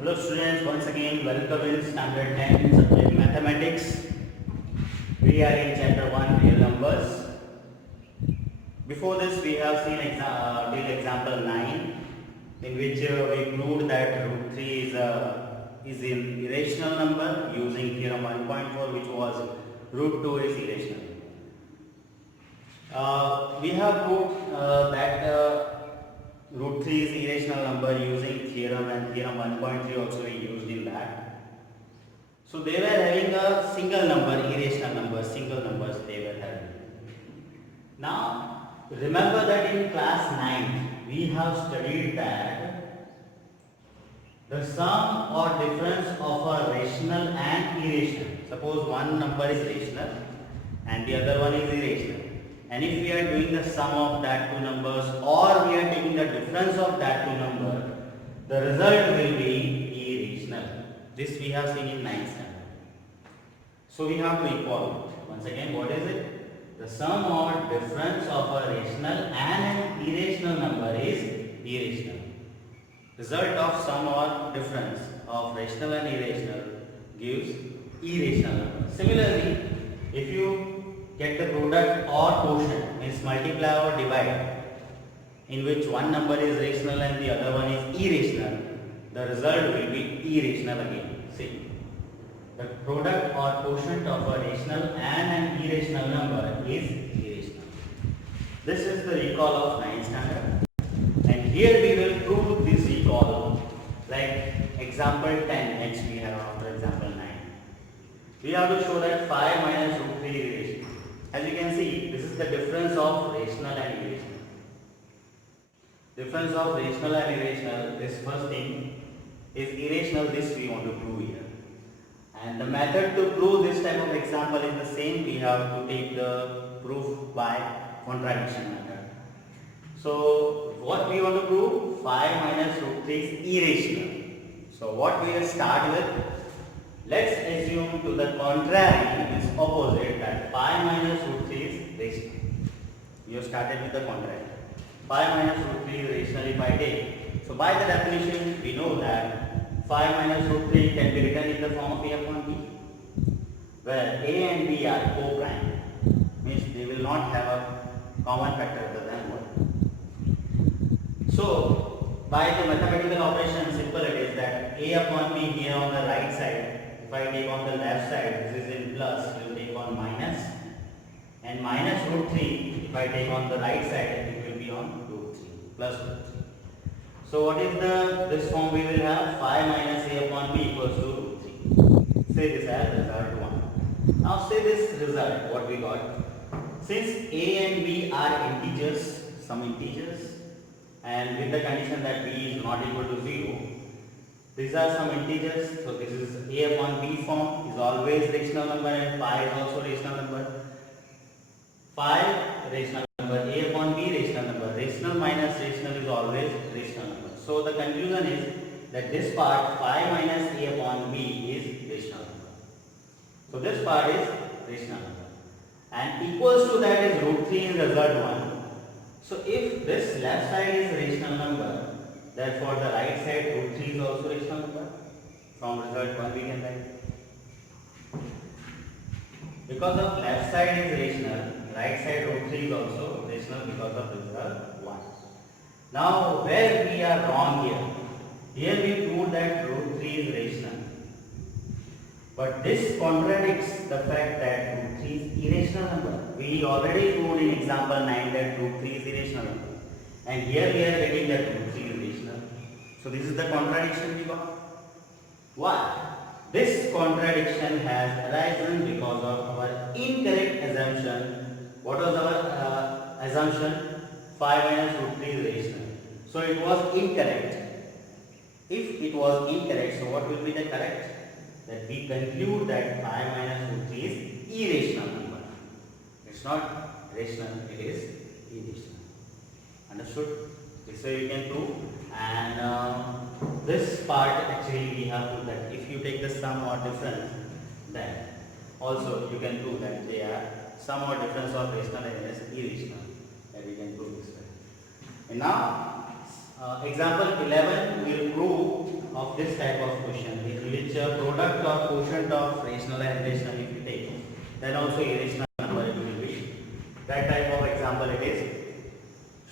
Hello students, once again welcome in standard 10 subject mathematics. We are in chapter 1 real numbers. Before this we have seen till example 9 in which we proved that root 3 is an irrational number using theorem 1.4, which was root 2 is irrational. We have proved that root 3 is irrational number using theorem, and theorem 1.3 also we used in that. So they were having a single number, irrational numbers, single numbers they were having. Now remember that in class 9 we have studied that the sum or difference of a rational and irrational. Suppose one number is rational and the other one is irrational. And if we are doing the sum of that two numbers, or we are taking the difference of that two numbers, the result will be irrational. This we have seen in 9th standard. So we have to equal. Once again, what is it? The sum or difference of a rational and an irrational number is irrational. Result of sum or difference of rational and irrational gives irrational number. Similarly, if you get the product or quotient, means multiply or divide, in which one number is rational and the other one is irrational, the result will be irrational again. See, the product or quotient of a rational and an irrational number is irrational. This is the recall of 9th standard, and here we will prove this recall like example 10. Next we have after example 9. We have to show that 5 minus root 3 is irrational. As you can see, this is the difference of rational and irrational. Difference of rational and irrational, this first thing is irrational, this we want to prove here. And the method to prove this type of example is the same. We have to take the proof by contradiction method. So what we want to prove? 5 minus root 3 is irrational. So what we will start with? Let's assume to the contrary, is opposite, that 5 minus root 3 is rational. We have started with the contrary. 5 minus root 3 is rational if I take. So by the definition, we know that 5 minus root 3 can be written in the form of a upon b, where a and b are co-prime, means they will not have a common factor other than 1. So by the mathematical operation, simple it is that a upon b here on the right side, if I take on the left side, this is in plus, we will take on minus, and minus root 3, if I take on the right side, it will be on root 3, plus root 3. So what is this form we will have? 5 minus a upon b equals to root 3. Say this as result 1. Now say this result, what we got. Since a and b are integers, some integers, and with the condition that b is not equal to 0, these are some integers, so this is a upon b form is always rational number, and 5 is also rational number. 5 rational number, a upon b rational number, rational minus rational is always rational number. So the conclusion is that this part 5 minus a upon b is rational number. So this part is rational number, and equals to that is root 3 in result 1. So if this left side is rational number, therefore the right side root 3 is also rational number. From result 1 we can write. Because of left side is rational, right side root 3 is also rational because of result 1. Now where we are wrong here? Here we prove that root 3 is rational. But this contradicts the fact that root 3 is irrational number. We already proved in example 9 that root 3 is irrational number. And here we are getting that root 3 is rational. So this is the contradiction we got. Why? This contradiction has arisen because of our incorrect assumption. What was our assumption? 5 minus root 3 is rational. So it was incorrect. If it was incorrect, so what will be the correct? That we conclude that 5 minus root 3 is irrational number. It's not rational, it is irrational. Understood? This way you can prove. And this part actually we have to that if you take the sum or difference, then also you can prove that they are sum or difference of rational and irrational. That we can prove this way. And now example 11 will prove of this type of question, in which product or quotient of rational and irrational if you take, then also irrational number it will be. That type of example it is.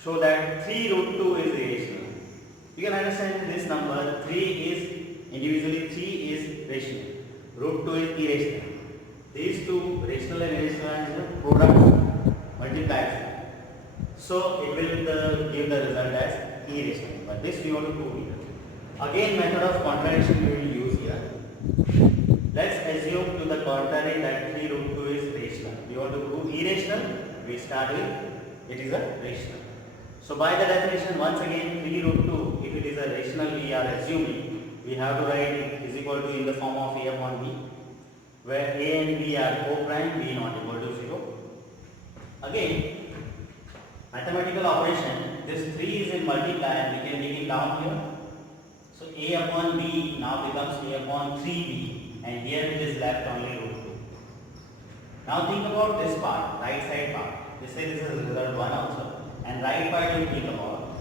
Show that 3 root 2 is irrational. You can understand this number 3 is individually 3 is rational, root 2 is irrational. These two, rational and irrational, is the product multiplied. So it will give the result as irrational. But this we want to prove here. Again, method of contradiction we will use here. Let's assume to the contrary that 3 root 2 is rational. We want to prove irrational. We start with it is a rational. So by the definition, once again 3 root 2, if it is a rational, we are assuming we have to write it is equal to in the form of a upon b, where a and b are co-prime, b not equal to 0. Again, mathematical operation, this 3 is in multiply, we can take it down here. So a upon b now becomes a upon 3b, and here it is left only root 2. Now think about this part, right side part. This is result 1 also. And right part you think about.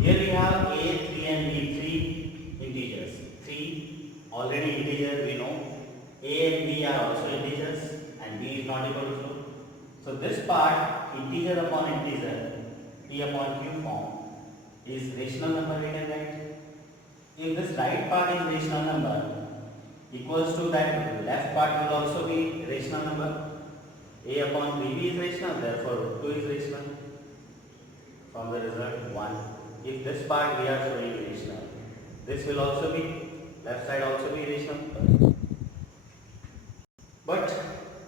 Here we have a, 3 and b, 3 integers. 3 already integer we know. A and b are also integers and b is not equal to 0. So this part, integer upon integer, p upon q form, is rational number we can write. If this right part is rational number, equals to that left part will also be rational number. A upon 3b is rational, therefore root 2 is rational. From the result 1. If this part we are showing rational, this will also be, left side also be rational. But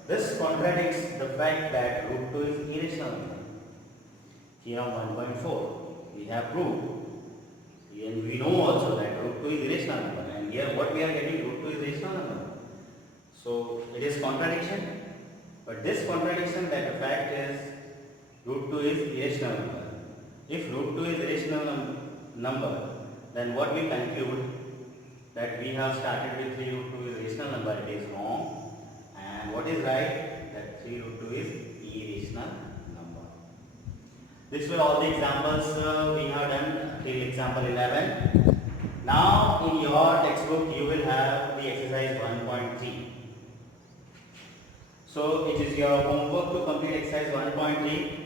this contradicts the fact that root 2 is irrational. Theorem 1.4, we have proved, and we know also that root 2 is irrational number, and here what we are getting, root 2 is rational number. So it is contradiction, but this contradiction, that the fact is root 2 is irrational number. If root 2 is irrational number, then what we conclude, that we have started with 3 root 2 is rational number, it is wrong. And what is right? That 3 root 2 is irrational number. This were all the examples we have done till example 11. Now in your textbook you will have the exercise 1.3. So it is your homework to complete exercise 1.3.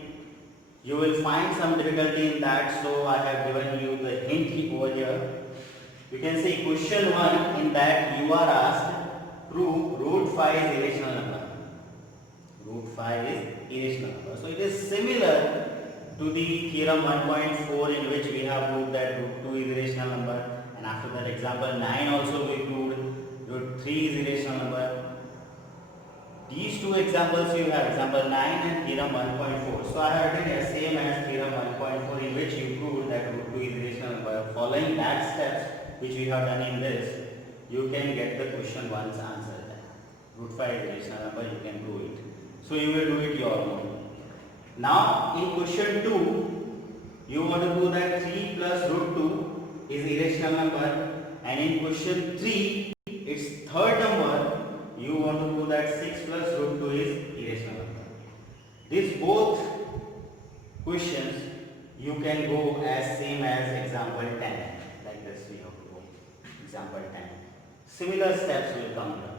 You will find some difficulty in that, so I have given you the hint over here. You can see question 1, in that you are asked, prove root 5 is irrational number. Root 5 is irrational number. So it is similar to the theorem 1.4, in which we have proved that root 2 is irrational number, and after that example 9 also we proved root 3 is irrational number. These two examples you have, example 9 and theorem 1.4. So I have written as same as theorem 1.4, in which you proved that root 2 is irrational number. Following that steps which we have done in this, you can get the question 1's answer. Root 5 is irrational number, you can prove it. So you will do it your own. Now in question 2, you want to prove that 3 plus root 2 is irrational number, and in question 3, its third number, you want to prove that 6 plus root 2 is irrational number. These both questions you can go as same as example 10. Like this we have to go. Example 10. Similar steps will come here.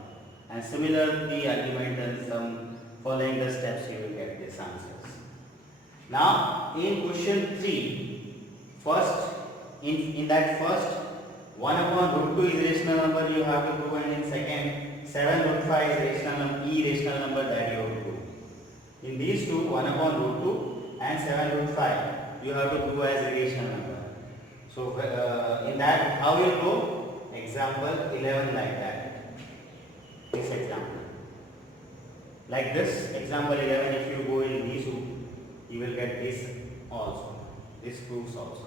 And similar the argument and some following the steps you will get these answers. Now in question 3, first in that first 1 upon root 2 is rational number you have to prove, and in second 7 root 5 is irrational number that you have to prove. In these two, 1 upon root 2 and 7 root 5, you have to prove as irrational number. So in that, how you go? Example 11 like that. This example. Like this, example 11, if you go in these two, you will get this also. This proves also.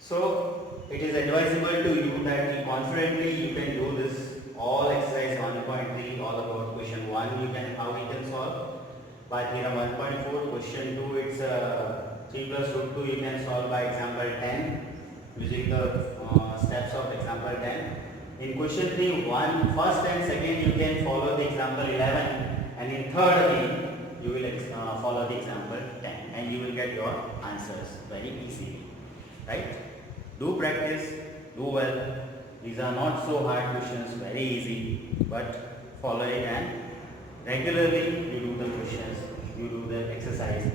So it is advisable to you that confidently you can do this all exercise 1.3, all about question 1 you can, how we can solve by theorem 1.4. Question 2, it's 3 plus root 2 you can solve by example 10 using the steps of example 10. In question 3, first and second you can follow the example 11, and in third again you will follow the example 10, and you will get your answers very easily. Right? Do practice, do well. These are not so hard questions, very easy, but follow it and regularly you do the questions, you do the exercise